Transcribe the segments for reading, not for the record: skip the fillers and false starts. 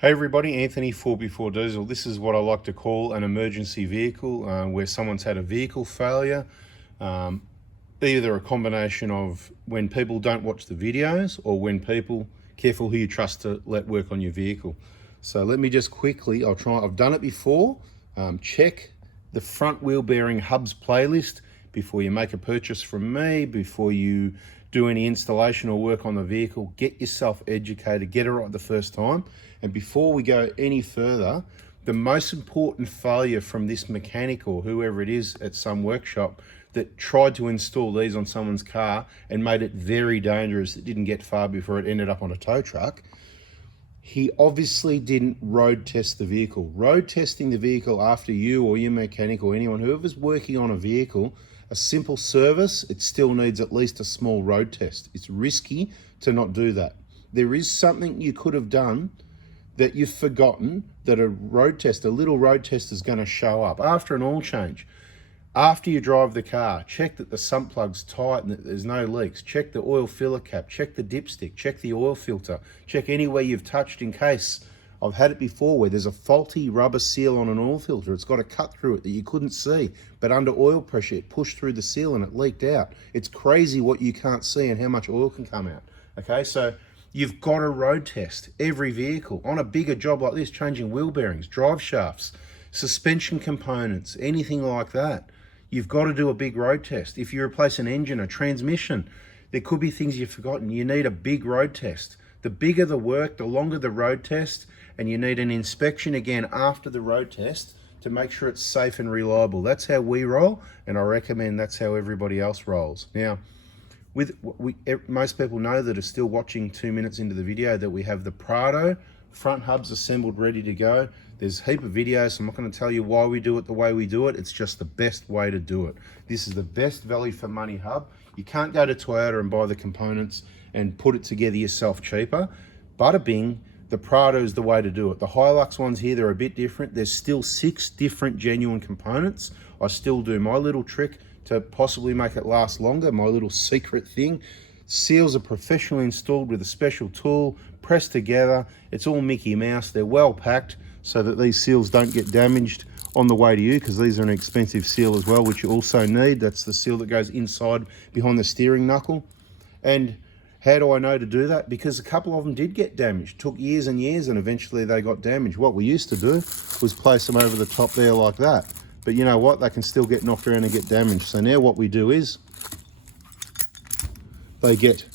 Hey everybody, Anthony 4x4 Diesel. This is what I like to call an emergency vehicle where someone's had a vehicle failure. Either a combination of when people don't watch the videos or when people, careful who you trust to let work on your vehicle. So let me just quickly, I've done it before. Check the front wheel bearing hubs playlist before you make a purchase from me, before you do any installation or work on the vehicle. Get yourself educated, get it right the first time. And before we go any further, the most important failure from this mechanic or whoever it is at some workshop that tried to install these on someone's car and made it very dangerous, it didn't get far before it ended up on a tow truck. He obviously didn't road test the vehicle. Road testing the vehicle after you or your mechanic or anyone, whoever's working on a vehicle, a simple service, it still needs at least a small road test. It's risky to not do that. There is something you could have done that you've forgotten, that a road test, a little road test is going to show up after an oil change. After you drive the car, check that the sump plug's tight and that there's no leaks. Check the oil filler cap, check the dipstick, check the oil filter, check anywhere you've touched in case. I've had it before where there's a faulty rubber seal on an oil filter. It's got a cut through it that you couldn't see, but under oil pressure, it pushed through the seal and it leaked out. It's crazy what you can't see and how much oil can come out. Okay, so you've got to road test every vehicle. On a bigger job like this, changing wheel bearings, drive shafts, suspension components, anything like that, you've got to do a big road test. If you replace an engine, a transmission, there could be things you've forgotten. You need a big road test. The bigger the work, the longer the road test, and you need an inspection again after the road test to make sure it's safe and reliable. That's how we roll, and I recommend that's how everybody else rolls. Now, most people know that are still watching 2 minutes into the video that we have the Prado front hubs assembled, ready to go. There's a heap of videos, so I'm not going to tell you why we do it the way we do it. It's just the best way to do it. This is the best value for money hub. You can't go to Toyota and buy the components and put it together yourself cheaper. Bada bing, the Prado is the way to do it. The Hilux ones here, they're a bit different. There's still 6 different genuine components. I still do my little trick to possibly make it last longer, my little secret thing. Seals are professionally installed with a special tool, pressed together. It's all Mickey Mouse. They're well packed so that these seals don't get damaged on the way to you, because these are an expensive seal as well, which you also need. That's the seal that goes inside behind the steering knuckle. And how do I know to do that? Because a couple of them did get damaged. Took years and years, and eventually they got damaged. What we used to do was place them over the top there like that. But you know what? They can still get knocked around and get damaged. So now what we do is they get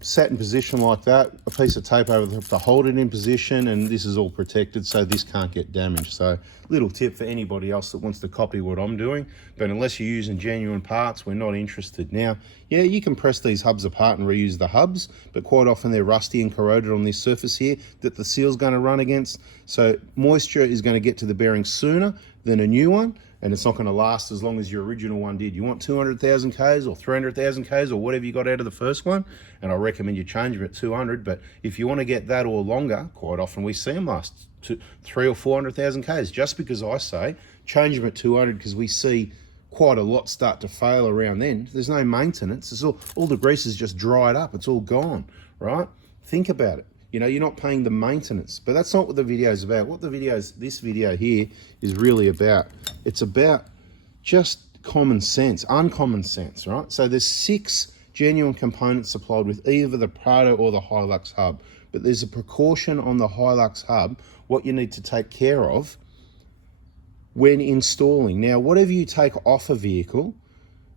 sat in position like that, a piece of tape over the top to hold it in position, and this is all protected so this can't get damaged. So little tip for anybody else that wants to copy what I'm doing, but unless you're using genuine parts, we're not interested. Now, yeah, you can press these hubs apart and reuse the hubs, but quite often they're rusty and corroded on this surface here that the seal's going to run against. So moisture is going to get to the bearing sooner than a new one, and it's not going to last as long as your original one did. You want 200,000 Ks or 300,000 Ks or whatever you got out of the first one, and I recommend you change them at 200. But if you want to get that or longer, quite often we see them last 300,000 or 400,000 Ks. Just because I say change them at 200, because we see quite a lot start to fail around then. There's no maintenance. It's all the grease is just dried up. It's all gone, right? Think about it. You know, you're not paying the maintenance, but that's not what the video is about. What this video here is really about. It's about just common sense, uncommon sense, right? So there's 6 genuine components supplied with either the Prado or the Hilux hub, but there's a precaution on the Hilux hub, what you need to take care of when installing. Now, whatever you take off a vehicle,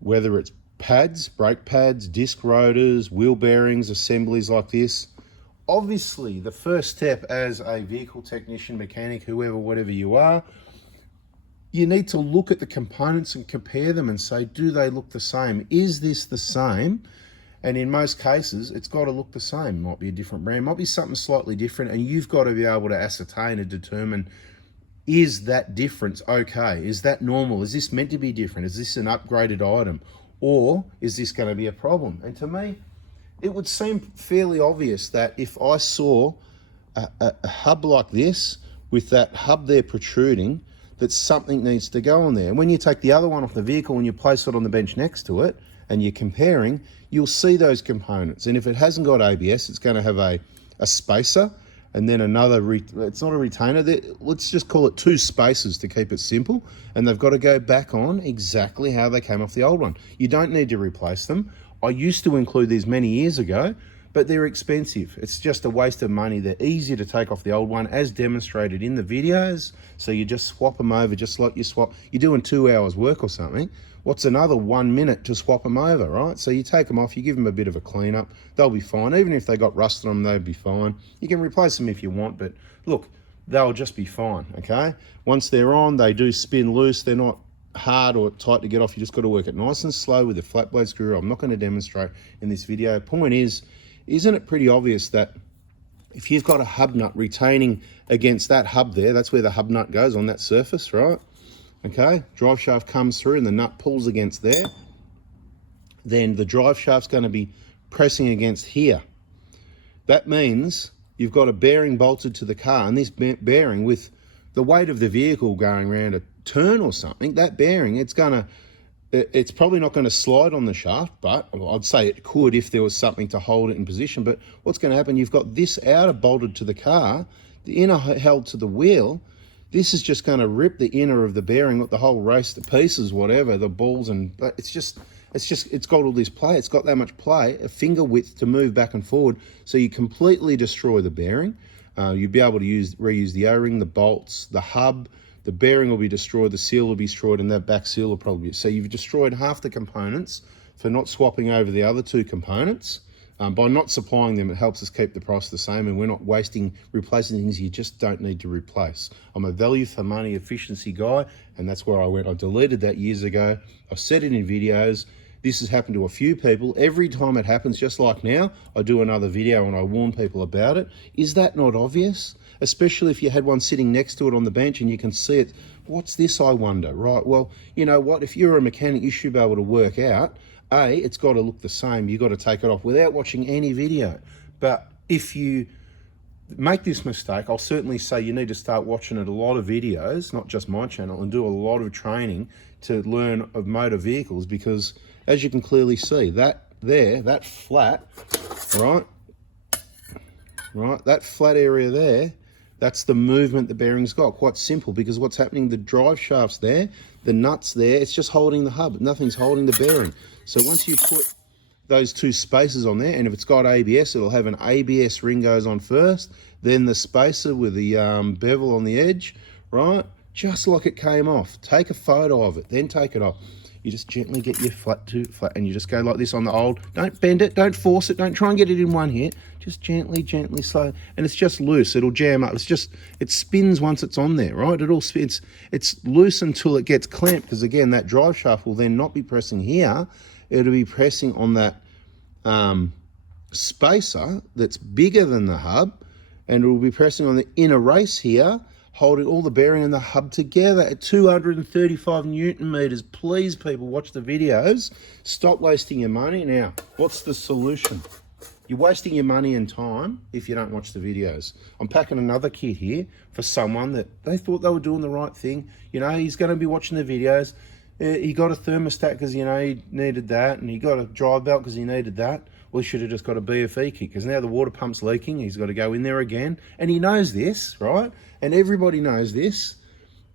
whether it's pads, brake pads, disc rotors, wheel bearings, assemblies like this, obviously, the first step as a vehicle technician, mechanic, whoever, whatever you are, you need to look at the components and compare them and say, do they look the same? Is this the same? And in most cases, it's got to look the same. Might be a different brand, might be something slightly different, and you've got to be able to ascertain and determine, is that difference okay? Is that normal? Is this meant to be different? Is this an upgraded item? Or is this going to be a problem? And to me, it would seem fairly obvious that if I saw a hub like this with that hub there protruding, that something needs to go on there. And when you take the other one off the vehicle and you place it on the bench next to it and you're comparing, you'll see those components. And if it hasn't got ABS, it's going to have a spacer, and then another, it's not a retainer, let's just call it 2 spaces to keep it simple, and they've got to go back on exactly how they came off the old one. You don't need to replace them. I used to include these many years ago, but they're expensive. It's just a waste of money. They're easier to take off the old one, as demonstrated in the videos. So you just swap them over, just like you're doing 2 hours work or something. What's another 1 minute to swap them over, right? So you take them off, you give them a bit of a clean up, they'll be fine. Even if they got rust on them, they'd be fine. You can replace them if you want, but look, they'll just be fine, okay? Once they're on, they do spin loose. They're not hard or tight to get off. You just got to work it nice and slow with a flat blade screw. I'm not going to demonstrate in this video. Point is, isn't it pretty obvious that if you've got a hub nut retaining against that hub there, that's where the hub nut goes, on that surface, right? Okay, drive shaft comes through and the nut pulls against there. Then the drive shaft's going to be pressing against here. That means you've got a bearing bolted to the car, and this bearing, with the weight of the vehicle going around a turn or something, that bearing, it's probably not going to slide on the shaft, but I'd say it could if there was something to hold it in position. But what's going to happen, you've got this outer bolted to the car, the inner held to the wheel. This is just going to rip the inner of the bearing, the whole race to pieces, whatever, the balls, and it's got all this play. It's got that much play, a finger width to move back and forward. So you completely destroy the bearing. You'll be able to reuse the O-ring, the bolts, the hub. The bearing will be destroyed, the seal will be destroyed, and that back seal will probably be. So you've destroyed half the components for not swapping over the other 2 components. By not supplying them, it helps us keep the price the same, and we're not replacing things you just don't need to replace. I'm a value for money efficiency guy, and that's where I went. I deleted that years ago. I've said it in videos. This has happened to a few people. Every time it happens, just like now, I do another video and I warn people about it. Is that not obvious? Especially if you had one sitting next to it on the bench and you can see it. What's this, I wonder? Right, well, you know what? If you're a mechanic, you should be able to work out, A, it's got to look the same. You've got to take it off without watching any video. But if you make this mistake, I'll certainly say you need to start watching a lot of videos, not just my channel, and do a lot of training to learn of motor vehicles, because as you can clearly see, that flat, right, that flat area there, that's the movement the bearing's got. Quite simple, because what's happening, the drive shaft's there, the nut's there, it's just holding the hub. Nothing's holding the bearing. So once you put those 2 spaces on there, and if it's got ABS, it'll have an ABS ring goes on first, then the spacer with the bevel on the edge, right? Just like it came off. Take a photo of it, then take it off. You just gently get your flat to flat, and you just go like this on the old. Don't bend it, don't force it, don't try and get it in one hit. Just gently, slow, and it's just loose. It'll jam up. It spins once it's on there, right? It all spins. It's loose until it gets clamped, because again, that drive shaft will then not be pressing here. It'll be pressing on that spacer that's bigger than the hub, and it will be pressing on the inner race here, holding all the bearing and the hub together at 235 Newton meters. Please, people, watch the videos. Stop wasting your money. Now, what's the solution? You're wasting your money and time if you don't watch the videos. I'm packing another kit here for someone that they thought they were doing the right thing. You know, he's going to be watching the videos. He got a thermostat because, you know, he needed that, and he got a drive belt because he needed that. Well, he should have just got a BFE kit, because now the water pump's leaking. He's got to go in there again. And he knows this, right? And everybody knows this.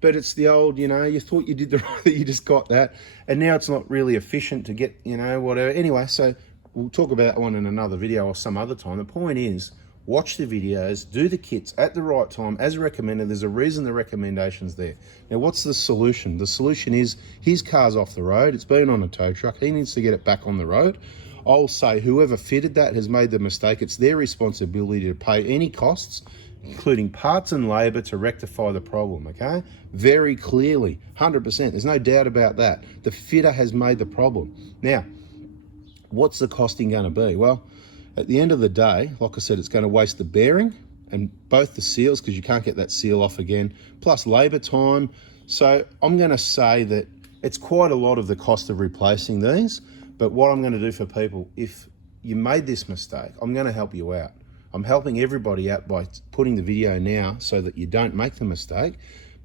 But it's the old, you know, you thought you did the right thing, you just got that. And now it's not really efficient to get, you know, whatever. Anyway, so we'll talk about that one in another video or some other time. The point is, watch the videos, do the kits at the right time as recommended. There's a reason the recommendation's there. Now, what's the solution? The solution is his car's off the road. It's been on a tow truck. He needs to get it back on the road. I'll say whoever fitted that has made the mistake. It's their responsibility to pay any costs, including parts and labor, to rectify the problem, okay? Very clearly, 100%. There's no doubt about that. The fitter has made the problem. Now, what's the costing going to be? Well, at the end of the day, like I said, it's going to waste the bearing and both the seals, because you can't get that seal off again, plus labor time. So I'm going to say that it's quite a lot of the cost of replacing these. But what I'm going to do for people, if you made this mistake, I'm going to help you out. I'm helping everybody out by putting the video now so that you don't make the mistake.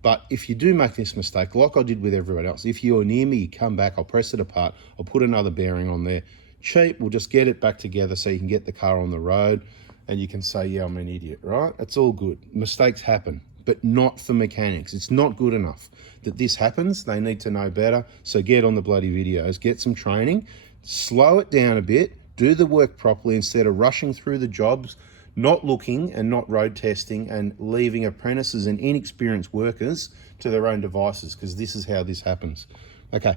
But if you do make this mistake, like I did with everyone else, if you're near me, you come back, I'll press it apart, I'll put another bearing on there. Cheap, we'll just get it back together so you can get the car on the road. and you can say, yeah, I'm an idiot, right? It's all good. Mistakes happen, but not for mechanics. It's not good enough that this happens. They need to know better. So get on the bloody videos, get some training, slow it down a bit, do the work properly instead of rushing through the jobs, not looking and not road testing, and leaving apprentices and inexperienced workers to their own devices, because this is how this happens. Okay,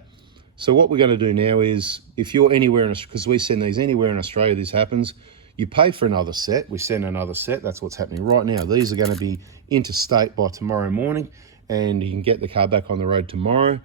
so what we're going to do now is, if you're anywhere in, because we send these anywhere in Australia, this happens, you pay for another set, we send another set. That's what's happening right now. These are going to be interstate by tomorrow morning, and you can get the car back on the road tomorrow.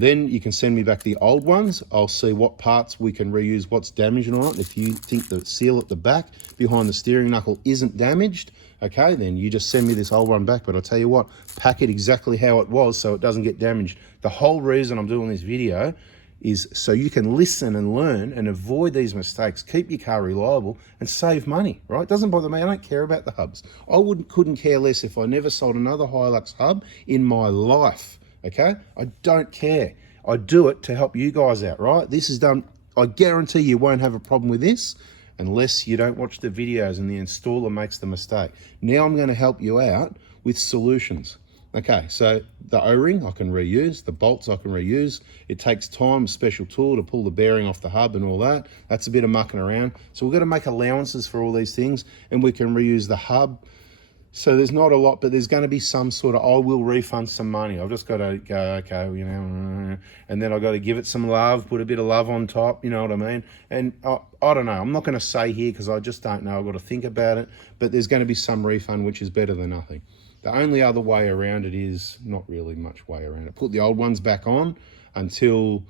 Then you can send me back the old ones. I'll see what parts we can reuse, what's damaged or not. If you think the seal at the back behind the steering knuckle isn't damaged, okay, then you just send me this old one back. But I'll tell you what, pack it exactly how it was so it doesn't get damaged. The whole reason I'm doing this video is so you can listen and learn and avoid these mistakes, keep your car reliable and save money, right? It doesn't bother me. I don't care about the hubs. I couldn't care less if I never sold another Hilux hub in my life. Okay, I don't care. I do it to help you guys out, right? This is done. I guarantee you won't have a problem with this unless you don't watch the videos and the installer makes the mistake. Now I'm going to help you out with solutions. Okay, so the O-ring I can reuse, the bolts I can reuse. It takes time, a special tool to pull the bearing off the hub and all that. That's a bit of mucking around. So we've got to make allowances for all these things, and we can reuse the hub. So there's not a lot, but there's going to be some sort of, I will refund some money. I've just got to go, okay, you know, and then I've got to give it some love, put a bit of love on top, you know what I mean? And I don't know, I'm not going to say here because I just don't know. I've got to think about it, but there's going to be some refund, which is better than nothing. The only other way around it is not really much way around it. Put the old ones back on until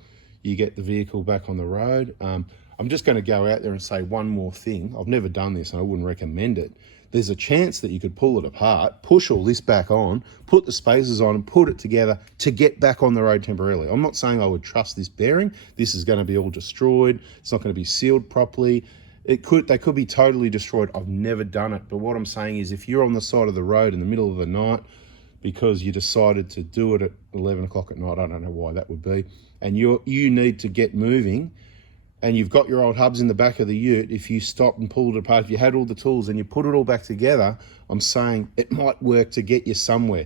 you get the vehicle back on the road. I'm just going to go out there and say one more thing. I've never done this and I wouldn't recommend it. There's a chance that you could pull it apart, push all this back on, put the spacers on and put it together to get back on the road temporarily. I'm not saying I would trust this bearing. This is going to be all destroyed. It's not going to be sealed properly. They could be totally destroyed. I've never done it. But what I'm saying is if you're on the side of the road in the middle of the night because you decided to do it at 11 o'clock at night, I don't know why that would be, and you need to get moving, and you've got your old hubs in the back of the ute, if you stop and pull it apart, if you had all the tools and you put it all back together, I'm saying it might work to get you somewhere.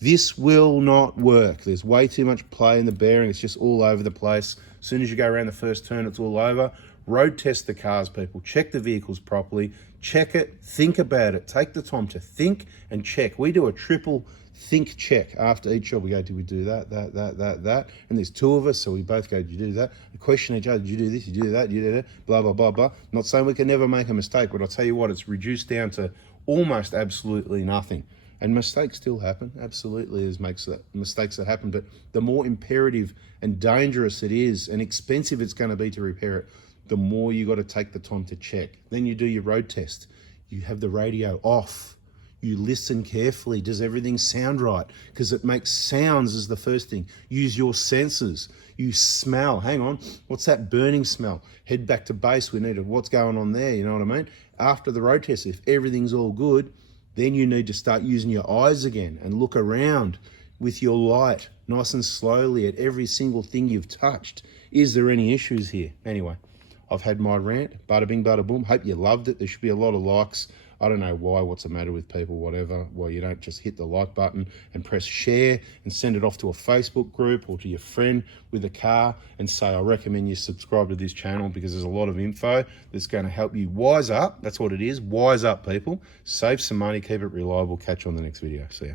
This will not work. There's way too much play in the bearing. It's just all over the place. As soon as you go around the first turn, it's all over. Road test the cars, people. Check the vehicles properly. Check it. Think about it. Take the time to think and check. We do a triple think check after each job. We go, did we do that? And there's two of us, so we both go, did you do that? We question each other, did you do this, did you do that, did you do that? Blah, blah, blah, blah. Not saying we can never make a mistake, but I'll tell you what, it's reduced down to almost absolutely nothing. And mistakes still happen, absolutely, there's mistakes that happen, but the more imperative and dangerous it is and expensive it's going to be to repair it, the more you got to take the time to check. Then you do your road test. You have the radio off. You listen carefully. Does everything sound right? Because it makes sounds is the first thing. Use your senses. You smell. Hang on. What's that burning smell? Head back to base. We need to, what's going on there? You know what I mean? After the road test, if everything's all good, then you need to start using your eyes again and look around with your light nice and slowly at every single thing you've touched. Is there any issues here? Anyway, I've had my rant. Bada bing, bada boom. Hope you loved it. There should be a lot of likes. I don't know why, what's the matter with people, whatever. Well, you don't just hit the like button and press share and send it off to a Facebook group or to your friend with a car and say, I recommend you subscribe to this channel because there's a lot of info that's going to help you wise up. That's what it is. Wise up, people. Save some money, keep it reliable. Catch you on the next video. See ya.